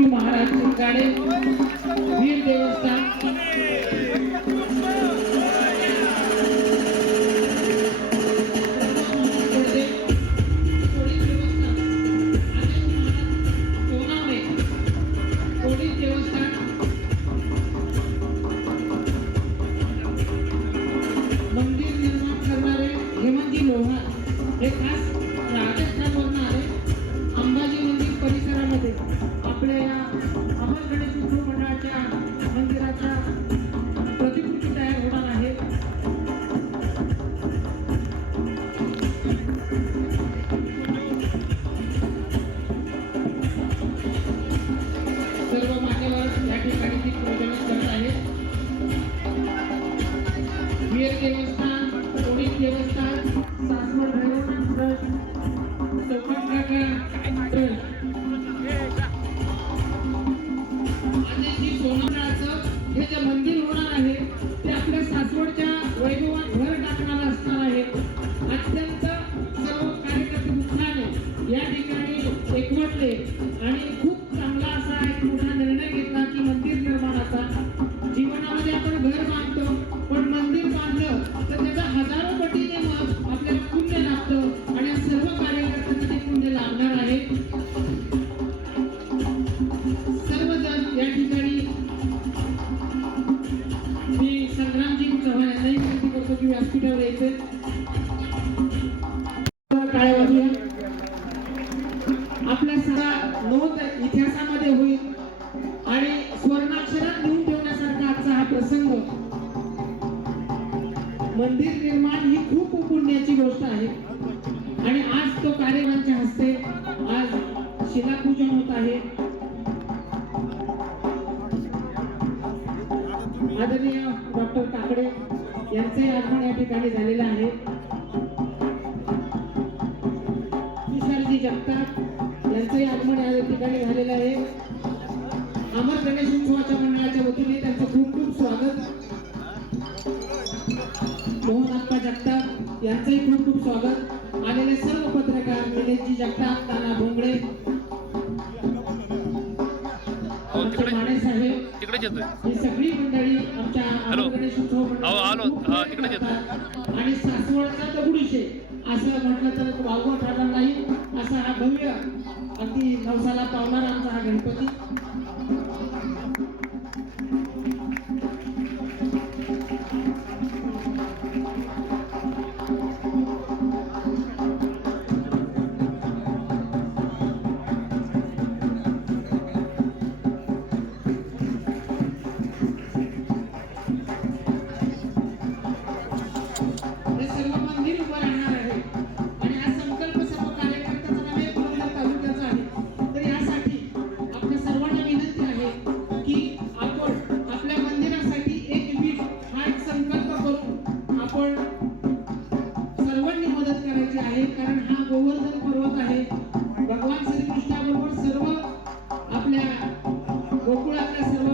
विठू महाराज शिंगाडे वीर देवस्थान. पोलीस देवस्थान. देवस्थान पोलीस देवस्थान सासवड भैरवनाथ ट्रस्ट चौकट काका ट्रस्ट आणि जी हे जे मंदिर होणार आहे ते आपल्या सासवडच्या वैभवात भर टाकणारं असणार आहे अत्यंत सर्व कार्यकर्ते उत्साहाने या ठिकाणी एकवटले आणि सर्वजण या ठिकाणी मी संग्रामजी चव्हाण यांनाही विनंती करतो की व्यासपीठावर वाजूया. आपला सारा नोंद इतिहासामध्ये होईल. आणि स्वर्णाक्षरात लिहून ठेवण्यासारखा आजचा हा प्रसंग. मंदिर निर्माण ही खूप पुण्याची गोष्ट आहे. आणि आज तो कार्यक्रमांच्या हस्ते आज शिलापूजन होत आहे. आदरणीय डॉक्टर काकडे यांचे आगमन या ठिकाणी झालेलं आहे. तुषारजी जगताप यांचंही आगमन या ठिकाणी झालेलं आहे. अमर गणेश उत्सवाच्या मंडळाच्या वतीने त्यांचं खूप खूप स्वागत. मोहन अप्पा जगताप यांचंही खूप खूप स्वागत. आलेले सर्व पत्रकार निलेशजी जगताप नाना भोंगडे तिकडेच येतोय सगळी मंडळी आमच्या हॅलो. हो, आलो. हा, तिकडेच येतो. आणि सासवडचा दगडूशे असं म्हटलं तर वावगं ठरणार नाही असा हा भव्य अगदी नवसाला पावणारा आमचा हा गणपती गोवर्धन पर्वत आहे भगवान श्रीकृष्णाबरोबर सर्व आपल्या गोकुळातल्या सर्व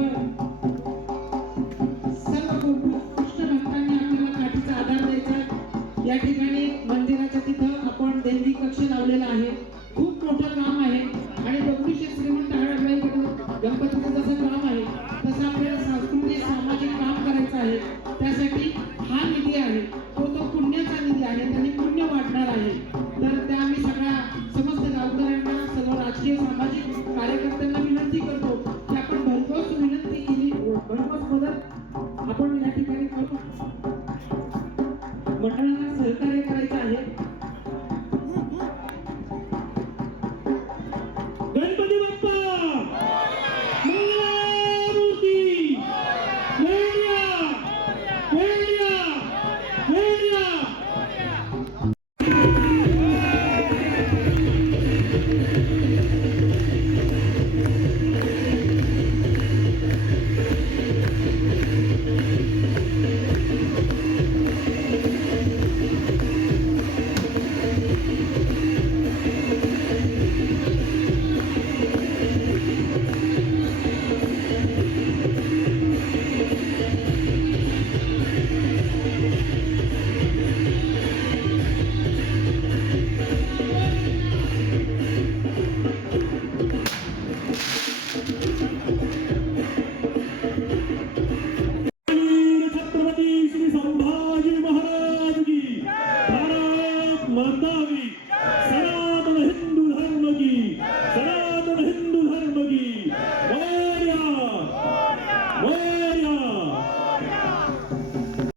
सर्व कृष्ण भक्तांनी आपल्याला काठीचा आधार द्यायचा. या ठिकाणी महाराजांना सहकार्य करायचं आहे.